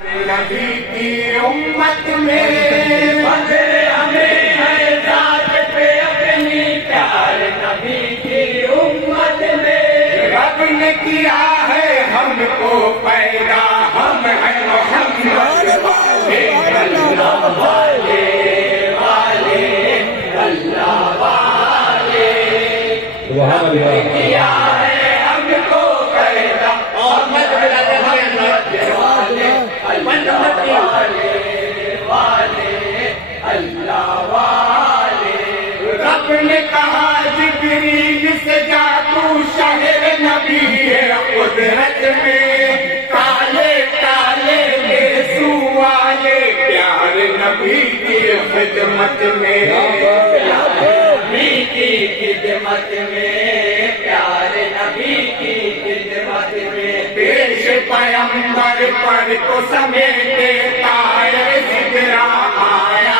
نبی کی امت میں فخر ہمیں ہے ذات پہ اپنی پیار نبی کی امت میں رب نے کیا ہے ہم کو پیدا ہم ہیں محمد والے اللہ والے والے اللہ والے رب نے کیا ہے ہم کو پیدا اور اللہ والے رب نے کہا جبریل سے جا تو شہر نبی ہے قدرت میں کالے کالے یسوع والے پیار نبی کی خدمت میں نبی کی خدمت میں پیار نبی کی خدمت میں پیش پیغمبر پر کو سمیٹے طائر سدرا آیا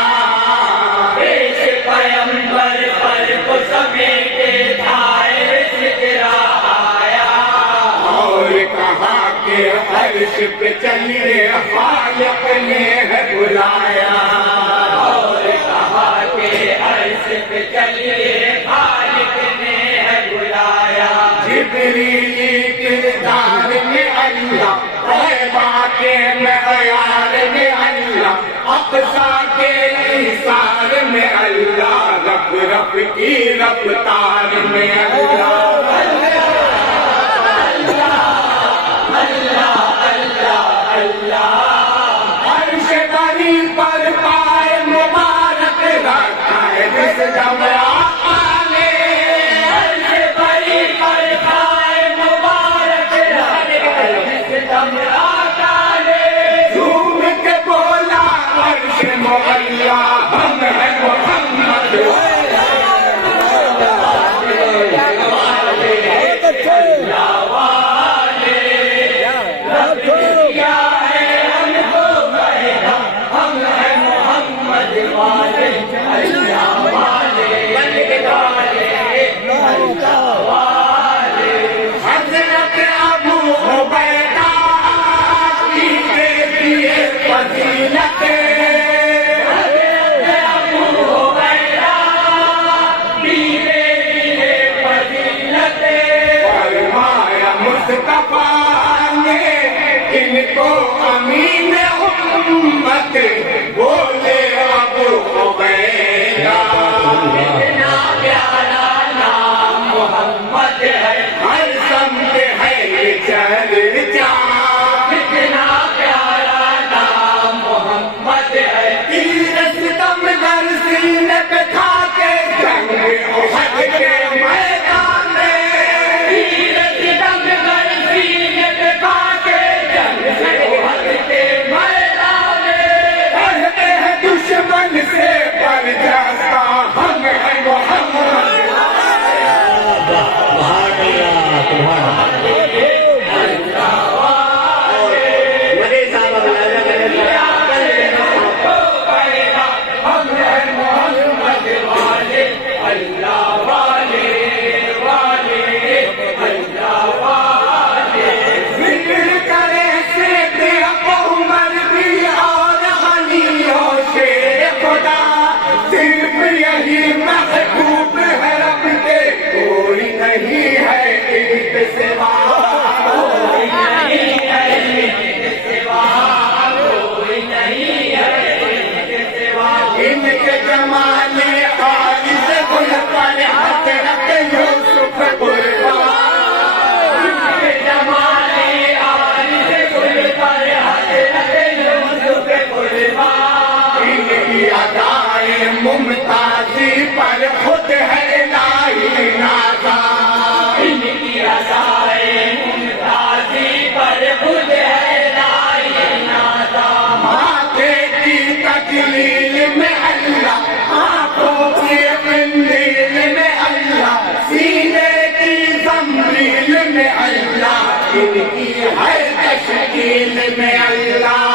پیش پیغمبر پر کو سمیٹے طائر سدرا آیا اور کہا کہ عرش پہ چلیے خالق نے ہے بلایا اور کہا کہ عرش پہ چلیے خالق نے ہے بلایا جبریلی کردار میں اللہ طیبہ کے معیار میں اللہ اقصی کے ایثار میں اللہ رب رب کی رفتار میں اللہ عرش بری پر پائے مبارک رکھا ہے جس دم آقا نے عرش بری پر پائے مبارک رکھا ہے جس دم آقا نے جھوم کے بولا عرش معلا ہم ہیں محمد حضرت ابو عبیدہ کی دے دیے فضیلت حضرت ابو عبیدہ کی دے دیے فضیلت فرمایا مصطفیٰ نے ان کو امین امت بولے ابو عبیدہ اتنا پیارا نام محمد ہے ہر سمت ہے یہ چرچا اتنا پیارا نام محمد ہے تیر ستم در سینے پہ کھا کے جنگ احد کے میدان میں تیر ستم در سینے پہ کھا کے جنگ احد کے میدان میں کہتے ہیں دشمن سے پر جاتا ہم ہیں محمد ممتازی پر خود ہے الہی نازا ان کی ادائیں ممتازی پر خود ہے الہی نازا ماتھے کی تکلیل میں اللہ آنکھوں کی قندیل میں اللہ سینے کی زمریل میں اللہ ان کی ہر تشکیل میں اللہ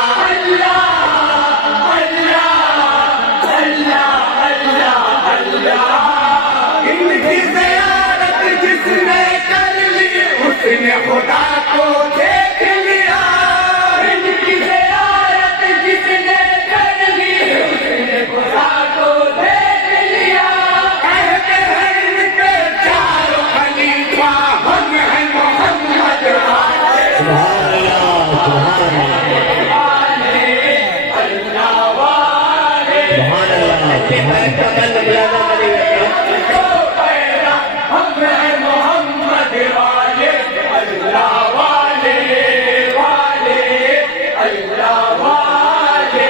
خدا کو دیکھ لیا ان کی زیارت ہم ہیں محمد والے اللہ والے والے اللہ والے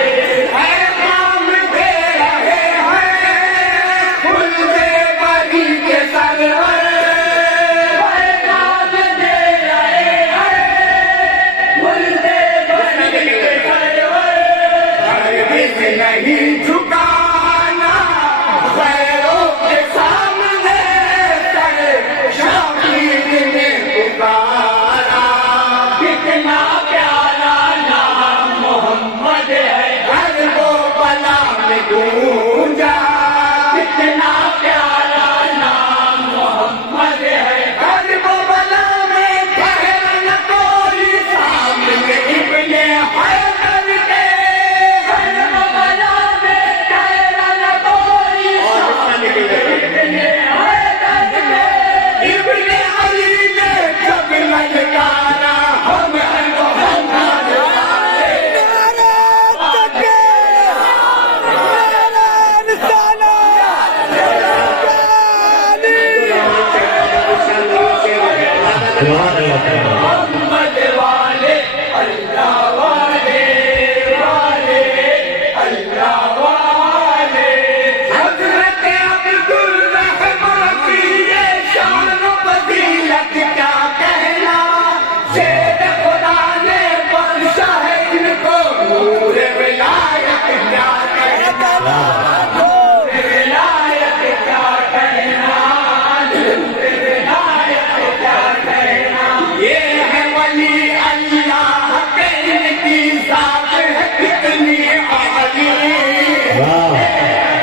ہے کام دے رہے ہیں کل دے بری کے سرور ہے کام دے رہے ہیں کل دے بری کے سرور ہرگز نہیں جھکانا غیروں کے سامنے سر شبیر نے پکارا کتنا پیارا نام محمد ہے ہر وہ بلا میں گونجا کتنا پیارا نام محمد ہے ہر وہ بلا میں ٹھہرا نہ کوئی سامنے ابن حیدر کے ہر وہ بلا میں ٹھہرا نہ کوئی سامنے ابن حیدر کے ابن علی نے جب للکارا ہم ہیں محمد والے محمد والے اللہ والے والے اللہ والے حضرت عبدالرحمن کی یہ شان و فضیلت کیا کہنا شیر خدا نے بخشا ہے ان کو نور ولایت کیا کہنا نور ولایت کیا کہنا نور ولایت کیا کہنا یہ ہے ولی اللہ کے ان کی ذات ہے کتنی عالی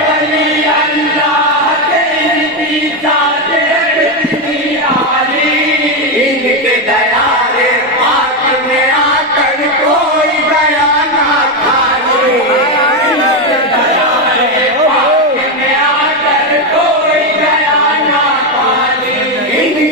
ولی اللہ کے ان کی ذات ہے کتنی عالی ان کے دیار پاک میں آ کر کوئی گیا نہ خالی ان کے دیار پاک میں آ کر کوئی گیا نہ خالی ان کی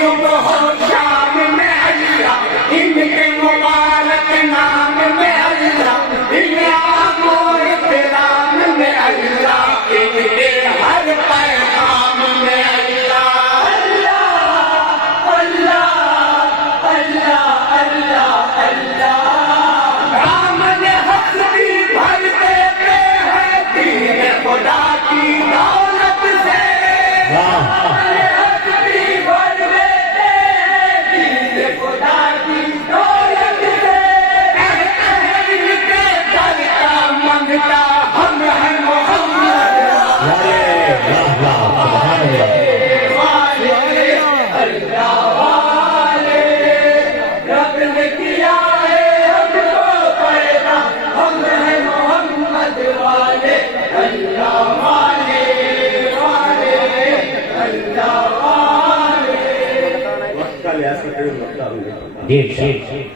صبح و شام میں اللہ ان کے مبارک نام میں اللہ ان عام و احترام میں اللہ ان کے ہر پیغام میں اللہ اللہ اللہ اللہ اللہ دامن حق بھی بھر دیتے ہیں دین خدا کی دولت سے دامن حق بھی بھر دیتے ہیں دین خدا کی دولت سے اہل کے در کا منگتا ہم ہیں محمد والے اللہ والے رب نے کیا ہے ہم کو پیدا ہم ہیں محمد والے اللہ والے والے اللہ والے جی